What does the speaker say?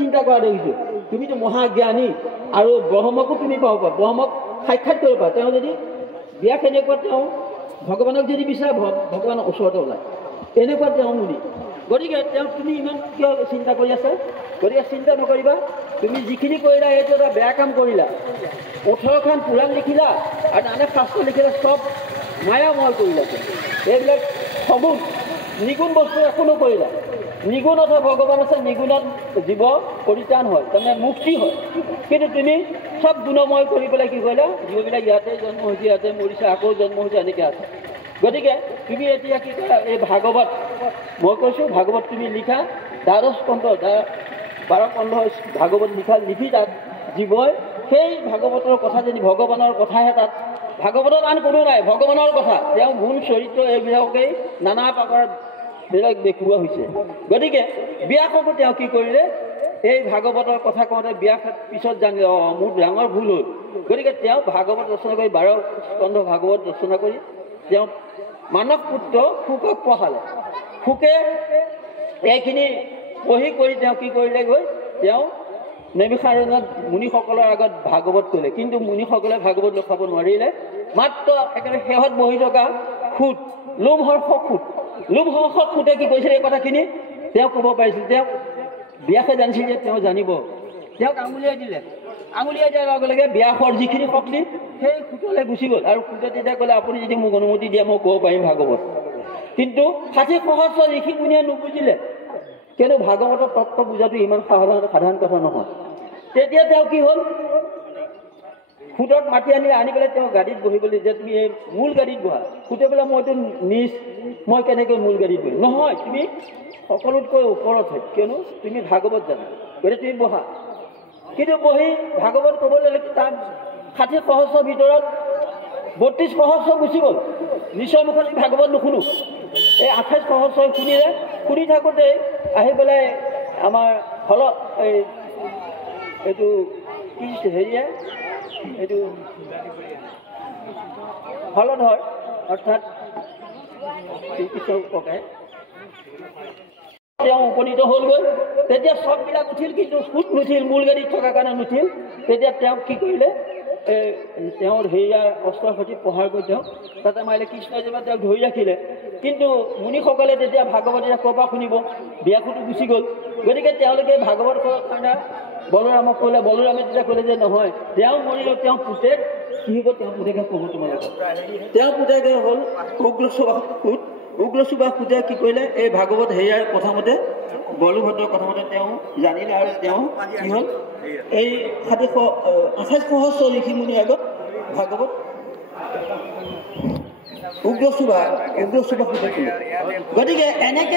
চিন্তা কৰা দেখিছো তুমিতো মহাজ্ঞানী আৰু ব্ৰহ্মকো তুমি পাব পাৰা ব্ৰহ্মক সাক্ষাৎ কৰিব পাৰা তেওঁ যদি বিয়া কেনেকুৱা তেওঁ ভগৱানক যদি বিচাৰে ভগৱানৰ ওচৰতে ওলায় এনেকুৱা তেওঁ মুনি গতিকে তেওঁ তুমি ইমান কিয় চিন্তা কৰি আছা গতিকে চিন্তা নকৰিবা তুমি যিখিনি কৰিলা এইটো এটা বেয়া কাম কৰিলা 18খন পুৰাণ লিখিলা আৰু আনে শাস্ত্ৰ লিখিলা চব মায়াময় কৰিলা এইবিলাক সগুণ নিগুণ বস্তু একো নকৰিলা নিগুণ অথবা ভগৱান আছে নিগুণত জীৱ পৰিত্ৰাণ হয় তাৰমানে মুক্তি হয় কিন্তু তুমি চব গুণময় কৰি পেলাই কি কৰিলা জীৱবিলাক ইয়াতে জন্ম হৈছে ইয়াতে মৰিছে আকৌ জন্ম হৈছে এনেকৈ আছে গতিকে তুমি এতিয়া কি কৰা এই ভাগৱত মই কৈছোঁ ভাগৱত তুমি লিখা 12 স্কন্ধ 12 স্কন্ধ ভাগৱত লিখি তাত জীৱই সেই ভাগৱতৰ কথা যদি ভগৱানৰ কথাহে তাত ভাগৱতত আন কোনো নাই ভগৱানৰ কথা তেওঁ গুণ চৰিত্ৰ এইবিলাকেই নানা প্ৰকাৰ বিলাক দেখুওৱা হৈছে গতিকে ব্যাসকো তেওঁ কি কৰিলে এই ভাগৱতৰ কথা কওঁতে ব্যাস পিছত জানিলে মোৰ ডাঙৰ ভুল হ'ল গতিকে তেওঁ ভাগৱত ৰচনা কৰি 12 স্কন্ধ ভাগৱত ৰচনা কৰি তেওঁ মানৱ পুত্ৰ শুকক পঢ়ালে শুকে এইখিনি পঢ়ি কৰি তেওঁ কি কৰিলে গৈ তেওঁ নৈমিষাৰণ্যত মুনিসকলৰ আগত ভাগৱত ক'লে কিন্তু মুনিসকলে ভাগৱত ৰখাব নোৱাৰিলে মাত্ৰ একেবাৰে শেহত বহি থকা খুঁট লোমহৰ্ষক খুঁটে কি কৈছিলে এই কথাখিনি তেওঁ ক'ব পাৰিছিল তেওঁ ব্যাসে জানিছিল যে তেওঁ জানিব তেওঁক আঙুলিয়াই দিলে আঙুলিয়াই দিয়াৰ লগে লগে ব্যাসৰ যিখিনি শক্তি সেই খুঁটলৈ গুচি গ'ল আৰু খুঁটে তেতিয়া ক'লে আপুনি যদি মোক অনুমতি দিয়ে মই ক'ব পাৰিম ভাগৱত কিন্তু 60 সহস্ৰ ঋষি মুনিয়ে নুবুজিলে কিন্তু ভাগৱতৰ তত্ত্ব বুজাটো ইমান সাধাৰণ কথা নহয় তেতিয়া তেওঁ কি হ'ল খুঁটক মাতি আনি পেলাই তেওঁ গাড়ীত বহিবলৈ যে তুমি এই মূল গাড়ীত বহা খুঁটে পেলাই মইতো মই কেনেকৈ মূল গাড়ীত বহিম নহয় তুমি সকলোতকৈ ওপৰতহে কিয়নো তুমি ভাগৱত জানা গতিকে তুমি বহা কিন্তু বহি ভাগৱত ক'বলৈ তাত 60 সহস্ৰৰ ভিতৰত 32 সহস্ৰ গুচি গ'ল নিশ্চয় মুখত ভাগৱত নুশুনো এই 28 সহস্ৰই শুনিলে শুনি থাকোঁতে আহি পেলাই আমাৰ হলত এইটো কি হেৰিয়ে এইটো হলধৰ অৰ্থাৎ শ্ৰীকৃষ্ণৰ ককাই তেওঁ উপনীত হ'লগৈ তেতিয়া চববিলাক উঠিল কিন্তু সুত নুঠিল মূল গাড়ীত থকাৰ কাৰণে নুঠিল তেতিয়া তেওঁক কি কৰিলে তেওঁৰ হেৰিয়াৰ অস্ত্ৰৰ সৈতে প্ৰহাৰ কৰি তেওঁক তাতে মাৰিলে কৃষ্ণই যেনিবা তেওঁক ধৰি ৰাখিলে কিন্তু মুনিসকলে তেতিয়া ভাগৱত এতিয়া ক'ৰ পৰা শুনিব ব্যাসতো গুচি গ'ল গতিকে তেওঁলোকে ভাগৱত কৰাৰ কাৰণে বলৰামক ক'লে বলৰামে তেতিয়া ক'লে যে নহয় তেওঁ মৰিলে তেওঁ পুতেক কি হ'ব তেওঁ পুতেকে ক'ব তোমালোকক তেওঁ পুতেকে হ'ল উগ্ৰচুবাস পুতেক কি কৰিলে এই ভাগৱত হেৰিয়াৰ প্ৰথমতে বলভদ্ৰৰ কথামতে তেওঁ জানিলে আৰু তেওঁ কি হ'ল এই 28 সহস্ৰ ঋষি মুনিৰ আগত ভাগৱত উগ্ৰচুবাস পুতেক গতিকে এনেকে